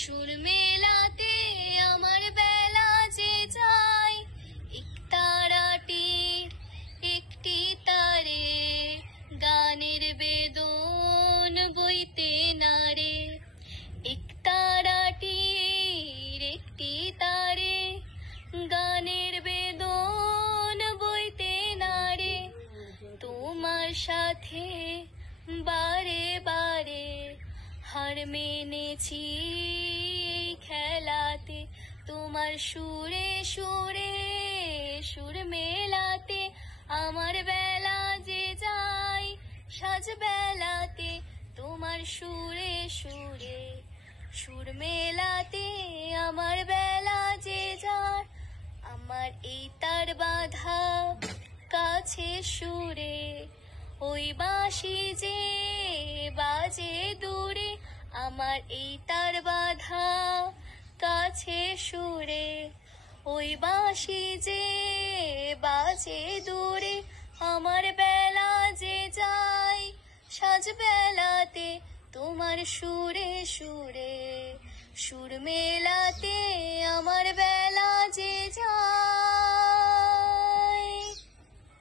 সুর মেলাতে আমার বেলা যে যায়, একতারাটির একটি তারে গানের বেদন বইতে নারে। একতারাটির একটি তারে গানের বেদন বইতে নারে। তোমার সাথে বারে বারে হার মেনেছি এই খেলাতে। তোমার সুরে সুরে সুর মেলাতে আমার বেলা যে যায় সাজ বেলাতে। তোমার সুরে সুরে সুর মেলাতে আমার বেলা যে যায়। আমার এই তার বাঁধা কাছে সুরে, ওই বাঁশি যে বাজে দূরে। আমার এই তার বাঁধা কাছে সুরে, ওই বাঁশি যে বাজে দূরে। আমার বেলা যে যায় সাজ বেলাতে। তোমার সুরে সুরে সুর মেলাতে আমার বেলা যে যায়।